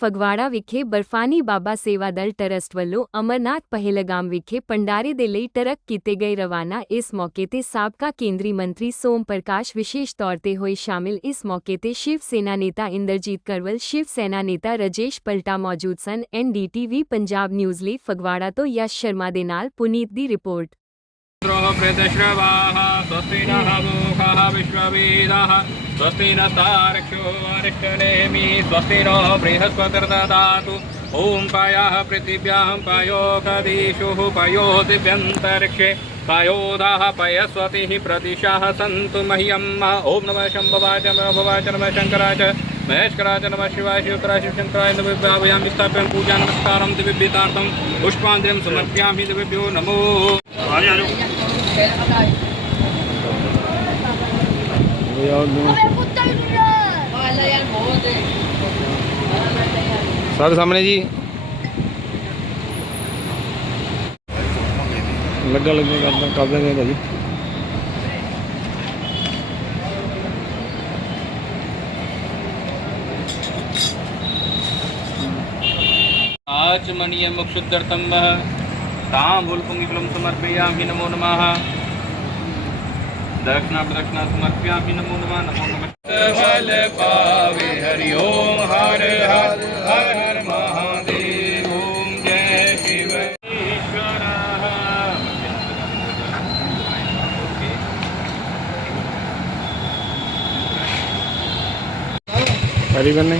ਫਗਵਾੜਾ ਵਿਖੇ ਬਰਫਾਨੀ ਬਾਬਾ ਸੇਵਾ ਦਲ ਟਰਸਟ ਵੱਲੋਂ ਅਮਰਨਾਥ ਪਹਿਲਗਾਮ ਵਿਖੇ ਪੰਡਾਰੇ ਦੇ ਲਈ ਟਰੱਕ ਕੀਤੇ ਗਏ ਰਵਾਨਾ ਇਸ ਮੌਕੇ ਤੇ ਸਾਬਕਾ ਕੇਂਦਰੀ ਮੰਤਰੀ ਸੋਮ ਪ੍ਰਕਾਸ਼ ਵਿਸ਼ੇਸ਼ ਤੌਰ ਤੇ ਹੋਏ ਸ਼ਾਮਿਲ ਇਸ ਮੌਕੇ ਤੇ ਸ਼ਿਵ ਸੈਨਾ ਨੇਤਾ ਇੰਦਰਜੀਤ ਕਰਵਲ ਸ਼ਿਵ ਸੈਨਾ ਨੇਤਾ ਰਜੇਸ਼ ਪਲਟਾ ਮੌਜੂਦ ਸਨ ਐਨਡੀਟੀਵੀ ਪੰਜਾਬ ਨਿਊਜ਼ ਲਈ ਫਗਵਾੜਾ ਤੋਂ ਯਸ਼ ਸ਼ਰਮਾ ਦੇ ਨਾਲ ਪੁਨੀਤ ਦੀ ਰਿਪੋਰਟ द्रोह प्रेतश्रवाः स्वस्ति नः मोखाः विश्ववेदाः स्वस्ति न तारक्षो अरिष्टनेमि स्वस्ति नो बृहस्पतिर्ददातु ॐ पायाः पृथिव्यां पयोकदीषुः पयो दिव्यन्तरिक्षे पयोधाः पयस्वतिः प्रदिशाः सन्तु मह्यम् ॐ नमः शम्भवाच नमः भवाच नमः शङ्कराच महेश्वराच नमः शिवाय शिवकराय शिवशङ्कराय नमः स्थाप्यं पूजा नमस्कारं दिव्यतार्थं पुष्पाञ्जलिं समर्पयामि दिव्यभ्यो नमो ਸਾਡੇ ਸਾਹਮਣੇ ਜੀ ਲੱਗਾ ਲੱਗਾ ਕਰਦਾ ਕਰ ਦਿੰਦੇ ਭਾਜੀ आचमनीयमुक्षुद्धर्थं ताम्बूलपुङ्गिफलं समर्पयामि नमो नमः दक्षिणा प्रदक्षिणा समर्प्या नमो नमः नमो नमः। फल पावे हरि ओम हर हर हर हर महादेव ओम जय शिव। ईश्वर हरी बने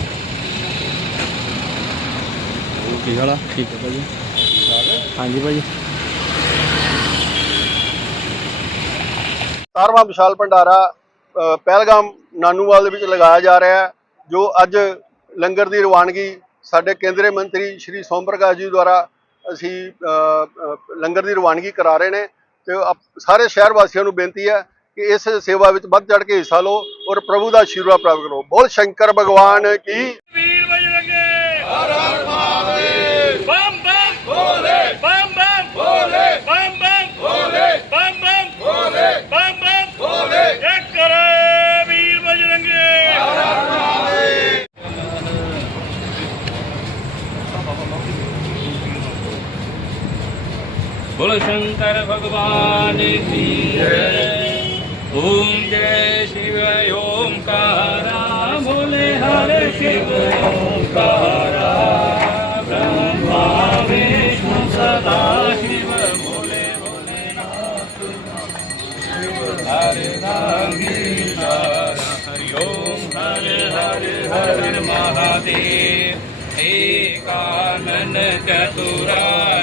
ठीक है भाजी हाँ जी भाजी 17ਵਾਂ ਵਿਸ਼ਾਲ ਭੰਡਾਰਾ ਪਹਿਲਗਾਮ ਨਾਨੂਵਾਲ ਦੇ ਵਿੱਚ ਲਗਾਇਆ ਜਾ ਰਿਹਾ ਜੋ ਅੱਜ ਲੰਗਰ ਦੀ ਰਵਾਨਗੀ ਸਾਡੇ ਕੇਂਦਰੀ ਮੰਤਰੀ ਸ਼੍ਰੀ ਸੋਮ ਪ੍ਰਕਾਸ਼ ਜੀ ਦੁਆਰਾ ਅਸੀਂ ਲੰਗਰ ਦੀ ਰਵਾਨਗੀ ਕਰਾ ਰਹੇ ਨੇ ਤੇ ਸਾਰੇ ਸ਼ਹਿਰ ਵਾਸੀਆਂ ਨੂੰ ਬੇਨਤੀ ਹੈ ਕਿ ਇਸ ਸੇਵਾ ਵਿੱਚ ਵੱਧ ਚੜ ਕੇ ਹਿੱਸਾ ਲਓ ਔਰ ਪ੍ਰਭੂ ਦਾ ਆਸ਼ੀਰਵਾਦ ਪ੍ਰਾਪਤ ਕਰੋ। ਬੋਲ ਸ਼ੰਕਰ ਭਗਵਾਨ ਕੀ? શંકર ભગવાન કી જય ઓમ જય શિવ ઓમકારા બોલે હરે શિવ ઓમકારા બ્રહ્મા વિષ્ણુ સદા શિવ બોલે બોલે શિવ હરે રામ હરિ ઓમ હરે હરે હરે મહાદેવ એકાનન ચતુરા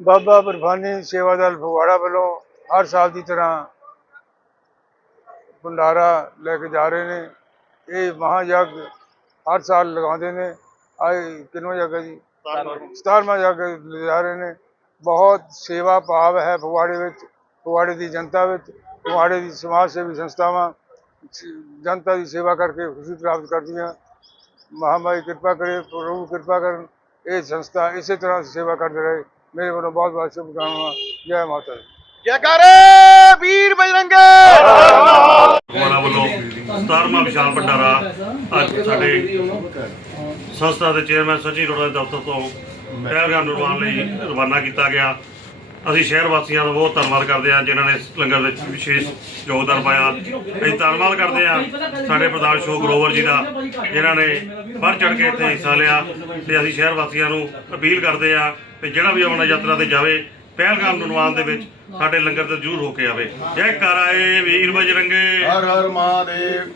ਬਾਬਾ ਬਰਫਾਨੀ ਸੇਵਾ ਦਲ ਫਗਵਾੜਾ ਵੱਲੋਂ ਹਰ ਸਾਲ ਦੀ ਤਰ੍ਹਾਂ ਭੰਡਾਰਾ ਲੈ ਕੇ ਜਾ ਰਹੇ ਨੇ। ਇਹ ਮਹਾਯਗ ਹਰ ਸਾਲ ਲਗਾਉਂਦੇ ਨੇ। ਆਏ ਕਿੰਨਵਾਂ ਯੱਗ ਹੈ ਜੀ? 17ਵਾਂ ਯੱਗ ਲਿਜਾ ਰਹੇ ਨੇ। ਬਹੁਤ ਸੇਵਾ ਭਾਵ ਹੈ ਫਗਵਾੜੇ ਵਿੱਚ, ਫਗਵਾੜੇ ਦੀ ਜਨਤਾ ਵਿੱਚ, ਫਗਵਾੜੇ ਦੀ ਸਮਾਜ ਸੇਵੀ ਸੰਸਥਾਵਾਂ ਜਨਤਾ ਦੀ ਸੇਵਾ ਕਰਕੇ ਖੁਸ਼ੀ ਪ੍ਰਾਪਤ ਕਰਦੀਆਂ। ਮਹਾਮਾਈ ਕਿਰਪਾ ਕਰੇ ਪ੍ਰਭੂ ਕਿਰਪਾ ਕਰਨ। ਇਹ ਸੰਸਥਾ ਇਸੇ ਤਰ੍ਹਾਂ ਸੇਵਾ ਕਰਦੇ ਰਹੇ। ਮੇਰੇ ਵੱਲੋਂ ਬਹੁਤ ਬਹੁਤ ਸ਼ੁਭਕਾਮਨਾਵਾਂ। ਜੈ ਮਾਤਾ ਦੀ। ਜੈਕਾਰੇ ਵੀਰ ਬਜਰੰਗੇ! ਵੱਲੋਂ 17ਵਾਂ ਵਿਸ਼ਾਲ ਭੰਡਾਰਾ ਅੱਜ ਸਾਡੇ ਸੰਸਥਾ ਦੇ ਚੇਅਰਮੈਨ ਸਚਿਨ ਅਰੋੜਾ ਦੇ ਦਫ਼ਤਰ ਤੋਂ ਪਹਿਲਗਾਮ ਨਿਰਵਾਣ ਲਈ ਰਵਾਨਾ ਕੀਤਾ ਗਿਆ। ਅਸੀਂ ਸ਼ਹਿਰ ਵਾਸੀਆਂ ਦਾ ਬਹੁਤ ਧੰਨਵਾਦ ਕਰਦੇ ਹਾਂ ਜਿਨ੍ਹਾਂ ਨੇ ਇਸ ਲੰਗਰ ਵਿੱਚ ਵਿਸ਼ੇਸ਼ ਯੋਗਦਾਨ ਪਾਇਆ। ਅਸੀਂ ਧੰਨਵਾਦ ਕਰਦੇ ਹਾਂ ਸਾਡੇ ਪ੍ਰਧਾਨ ਸ਼ੋਕ ਗਰੋਵਰ ਜੀ ਦਾ, ਜਿਨ੍ਹਾਂ ਨੇ ਵੱਧ ਚੜ ਕੇ ਇੱਥੇ ਹਿੱਸਾ ਲਿਆ ਤੇ ਅਸੀਂ ਸ਼ਹਿਰ ਵਾਸੀਆਂ ਨੂੰ ਅਪੀਲ ਕਰਦੇ ਹਾਂ ਕਿ ਜਿਹੜਾ ਵੀ ਅਮਰਨਾਥ ਯਾਤਰਾ ਤੇ ਜਾਵੇ, ਪਹਿਲਗਾਮ ਨਿਰਵਾਣ ਦੇ ਵਿੱਚ ਸਾਡੇ ਲੰਗਰ ਤੇ ਜ਼ਰੂਰ ਹੋ ਕੇ ਆਵੇ। ਜੈ ਕਰਾਏ ਵੀਰ ਬਜਰੰਗੇ। ਹਰ ਹਰ ਮਹਾਦੇਵ।